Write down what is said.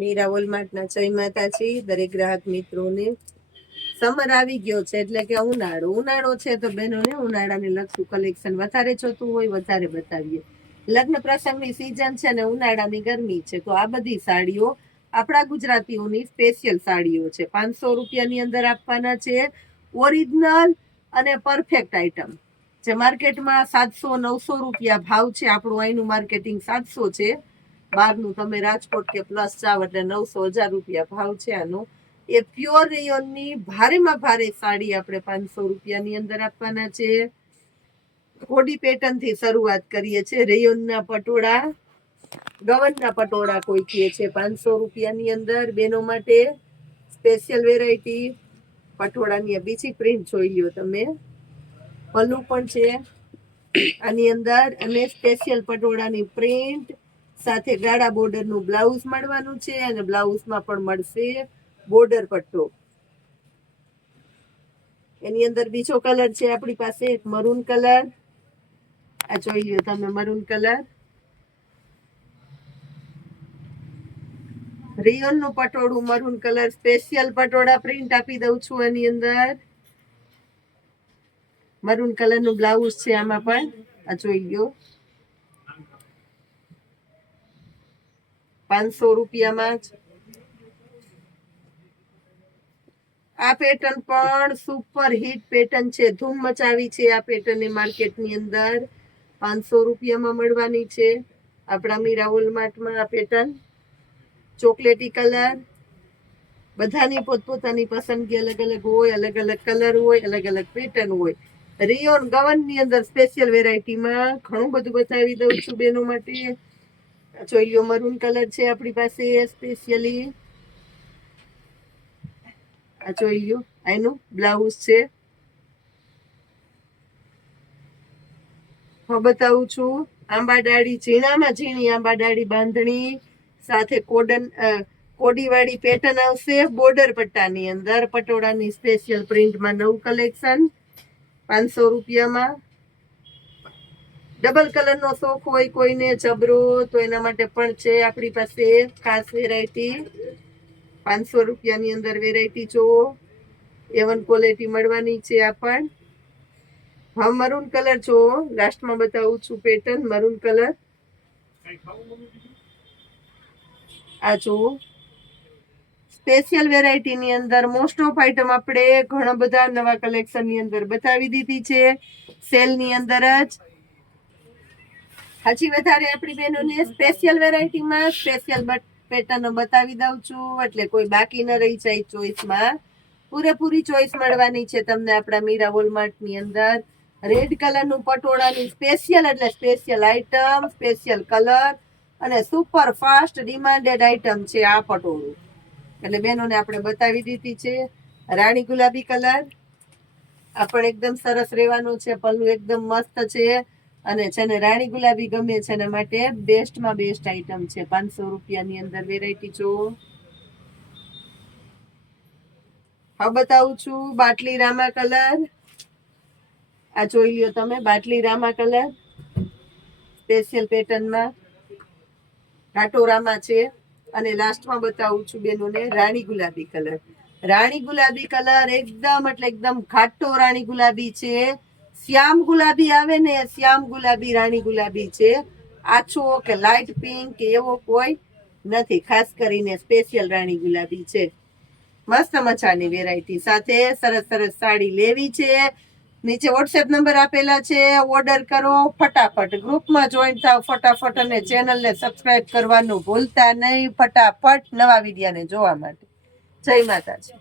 મીરા વોલમાર્ટના જય માતાજી દરેક ગ્રાહક મિત્રોને. સમર આવી ગયો છે એટલે કે ઉનાળો છે તો બહેનોને ઉનાળાને લગતું કલેક્શન વધારે જોતું હોય વધારે બતાવીએ. લગ્ન પ્રસંગની સીઝન છે ને ઉનાળાની ગરમી છે તો આ બધી સાડીઓ આપણા ગુજરાતીઓની સ્પેશિયલ સાડીઓ છે. 500 રૂપિયાની અંદર આપવાના છે. ઓરિજિનલ અને પરફેક્ટ આઈટમ જે માર્કેટમાં 700-900 રૂપિયા ભાવ છે, આપણું અહીંનું માર્કેટિંગ 700 છે. બહારનું તમે રાજકોટ કે પ્લસ જાવ એટલે 900-1000 રૂપિયા ભાવ છે આનો. એ પ્યોર રેયોનની ભારેમાં ભારે સાડી આપણે 500 રૂપિયાની અંદર આપવાના છે. કોડી પેટર્ન થી શરૂઆત કરીએ છીએ. રેયોનના પટોળા, ગવનના પટોળા કોઈ કહે છે 500 રૂપિયાની અંદર બેનો માટે સ્પેશિયલ વેરાયટી. પટોળાની બીજી પ્રિન્ટ જોઈ લ્યો તમે. પલ્લુ પણ છે આની અંદર અને સ્પેશિયલ પટોળાની પ્રિન્ટ સાથે ગાળા બોર્ડરનું બ્લાઉઝ મળવાનું છે અને બ્લાઉઝમાં પણ મળશે બોર્ડર પટ્ટો. એની અંદર બીજો કલર છે આપણી પાસે એક મરૂન કલર. આ જોઈ લ્યો તમે મરૂન કલર. રિયોનનું પટોળું maroon colour special patola print આપી દઉં છું આની અંદર. મરૂન કલરનું બ્લાઉઝ છે આમાં પણ. આ જોઈ લ્યો 500 રૂપિયામાં જ. આ પેટર્ન પણ સુપર હિટ પેટર્ન છે, ધૂમ મચાવી છે આ પેટર્ન માર્કેટની અંદર. 500 રૂપિયામાં મળવાની છે આપણા મીરા વોલમાર્ટમાં. આ પેટર્ન ચોકલેટી કલર. બધાની પોતપોતાની પસંદગી અલગ અલગ હોય, અલગ અલગ કલર હોય, અલગ અલગ પેટર્ન હોય. રિયોન ગવનની અંદર સ્પેશિયલ વેરાયટીમાં ઘણું બધું બતાવી દઉં છું બેનો માટે. જોઈ લ્યો મરૂન કલર છે આપણી પાસે સ્પેશિયલી. આ જોઈ લ્યો એનું બ્લાઉઝ છે. હું બતાવું છું આંબા ડાળી, ઝીણામાં ઝીણી આંબા ડાળી બાંધણી સાથે કોડીવાળી પેટર્ન આવશે બોર્ડર પટ્ટાની અંદર. પટોળાની સ્પેશિયલ પ્રિન્ટમાં નવું કલેક્શન 500 રૂપિયામાં. ડબલ કલરનો શોખ હોય કોઈને જબરો તો એના માટે પણ છે આપણી પાસે ખાસ વેરાયટી. 500 રૂપિયાની અંદર વેરાયટી જોવો. A1 ક્વોલિટી મળવાની છે આ પણ. હા મરૂન કલર જોવો, લાસ્ટમાં બતાવું છું પેટર્ન મરૂન કલર. આ જોવો સ્પેશિયલ વેરાયટીની અંદર મોસ્ટ ઓફ આઈટમ આપણે ઘણા બધા નવા કલેક્શનની અંદર બતાવી દીધી છે સેલની અંદર જ. હજી વધારે આપણી બહેનોને સ્પેશિયલ વેરાયટીમાં સ્પેશિયલ પેટર્ન બતાવી દઉં છું એટલે કોઈ બાકી ન રહી જાય ચોઈસમાં. પૂરેપૂરી ચોઈસ મળવાની છે તમને આપણા મીરા વોલમાર્ટની અંદર. રેડ કલરનું પટોળાની સ્પેશિયલ એટલે સ્પેશિયલ આઈટમ, સ્પેશિયલ કલર અને સુપર ફાસ્ટ ડિમાન્ડેડ આઈટમ છે આ પટોળું. એટલે બહેનોને આપણે બતાવી દીધી છે. રાણી ગુલાબી કલર આ પણ એકદમ સરસ રહેવાનું છે. પલ્લુ એકદમ મસ્ત છે અને જેને રાણી ગુલાબી ગમે છે એના માટે બેસ્ટમાં બેસ્ટ આઈટમ છે. 500 રૂપિયાની અંદર વેરાયટી જોવો. હવે બતાવું છું બાટલી રામા કલર. આ જોઈ લ્યો તમે બાટલી રામા કલર સ્પેશિયલ પેટર્નમાં. ઘાટો રામા છે અને લાસ્ટમાં બતાવું છું બેનોને રાણી ગુલાબી કલર. રાણી ગુલાબી કલર એકદમ એટલે એકદમ ઘાટો રાણી ગુલાબી છે. શ્યામ ગુલાબી આવે ને શ્યામ ગુલાબી રાણી ગુલાબી છે. આછો કે લાઇટ પિંક કે એવો કોઈ નથી, ખાસ કરીને સ્પેશિયલ રાણી ગુલાબી છે. મસ્ત મજાની વેરાયટી સાથે સરસ સરસ સાડી લેવી છે. નીચે વોટ્સએપ નંબર આપેલા છે, ઓર્ડર કરો ફટાફટ. ગ્રુપમાં જોઈન થાવ ફટાફટ અને ચેનલને સબસ્ક્રાઇબ કરવાનું ભૂલતા નહીં ફટાફટ નવા વિડીયોને જોવા માટે. જય માતાજી.